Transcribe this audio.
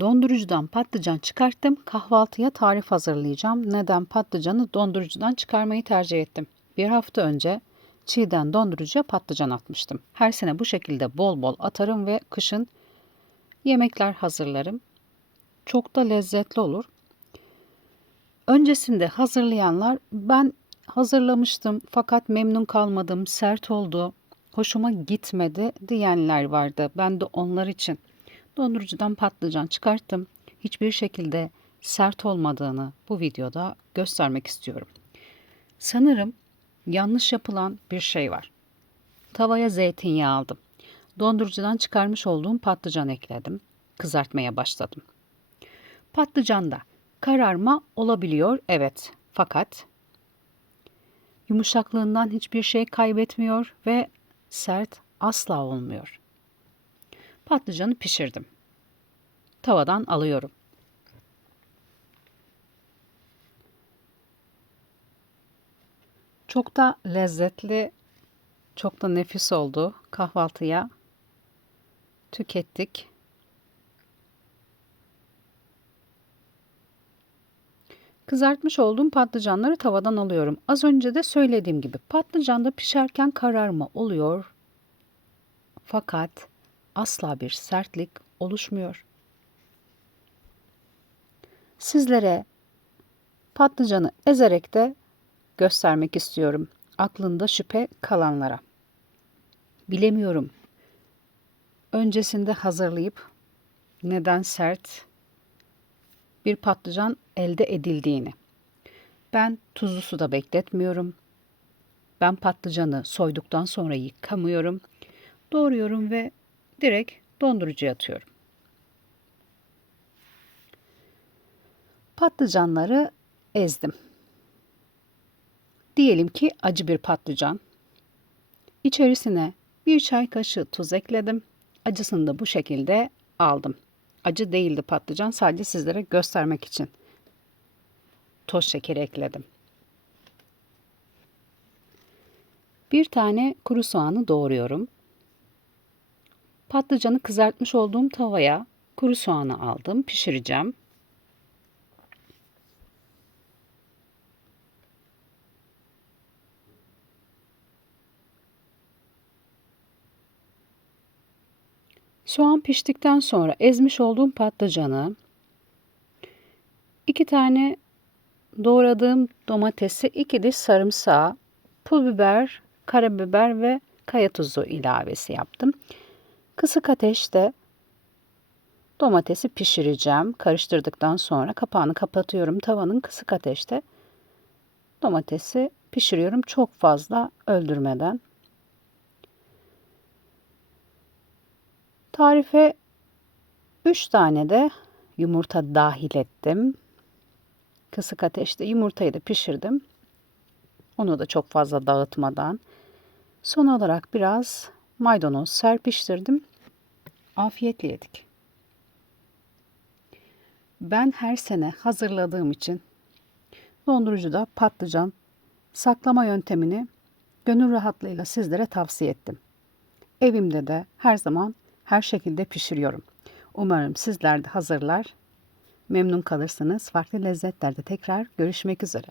Dondurucudan patlıcan çıkarttım. Kahvaltıya tarif hazırlayacağım. Neden patlıcanı dondurucudan çıkarmayı tercih ettim? Bir hafta önce çiğden dondurucuya patlıcan atmıştım. Her sene bu şekilde bol bol atarım ve kışın yemekler hazırlarım. Çok da lezzetli olur. Öncesinde hazırlayanlar ben hazırlamıştım fakat memnun kalmadım, sert oldu, hoşuma gitmedi diyenler vardı. Ben de onlar için dondurucudan patlıcan çıkarttım. Hiçbir şekilde sert olmadığını bu videoda göstermek istiyorum. Sanırım yanlış yapılan bir şey var. Tavaya zeytinyağı aldım. Dondurucudan çıkarmış olduğum patlıcan ekledim. Kızartmaya başladım. Patlıcanda kararma olabiliyor evet fakat yumuşaklığından hiçbir şey kaybetmiyor ve sert asla olmuyor. Patlıcanı pişirdim. Tavadan alıyorum. Çok da lezzetli, çok da nefis oldu. Kahvaltıya tükettik. Kızartmış olduğum patlıcanları tavadan alıyorum. Az önce de söylediğim gibi patlıcanda pişerken kararma oluyor. Fakat asla bir sertlik oluşmuyor. Sizlere patlıcanı ezerek de göstermek istiyorum. Aklında şüphe kalanlara. Bilemiyorum. Öncesinde hazırlayıp neden sert bir patlıcan elde edildiğini. Ben tuzlu suda bekletmiyorum. Ben patlıcanı soyduktan sonra yıkamıyorum. Doğruyorum ve direkt dondurucuya atıyorum. Patlıcanları ezdim. Diyelim ki acı bir patlıcan. İçerisine bir çay kaşığı tuz ekledim. Acısını da bu şekilde aldım. Acı değildi patlıcan sadece sizlere göstermek için. Toz şekeri ekledim. Bir tane kuru soğanı doğruyorum. Patlıcanı kızartmış olduğum tavaya kuru soğanı aldım. Pişireceğim. Soğan piştikten sonra ezmiş olduğum patlıcanı, iki tane doğradığım domatesi, iki diş sarımsağı, pul biber, karabiber ve kaya tuzu ilavesi yaptım. Kısık ateşte domatesi pişireceğim. Karıştırdıktan sonra kapağını kapatıyorum. Tavanın kısık ateşte domatesi pişiriyorum çok fazla öldürmeden. Tarife 3 tane de yumurta dahil ettim. Kısık ateşte yumurtayı da pişirdim. Onu da çok fazla dağıtmadan. Son olarak biraz maydanoz serpiştirdim. Afiyetle yedik. Ben her sene hazırladığım için dondurucuda patlıcan saklama yöntemini gönül rahatlığıyla sizlere tavsiye ettim. Evimde de her zaman her şekilde pişiriyorum. Umarım sizler de hazırlar, memnun kalırsınız. Farklı lezzetlerde tekrar görüşmek üzere.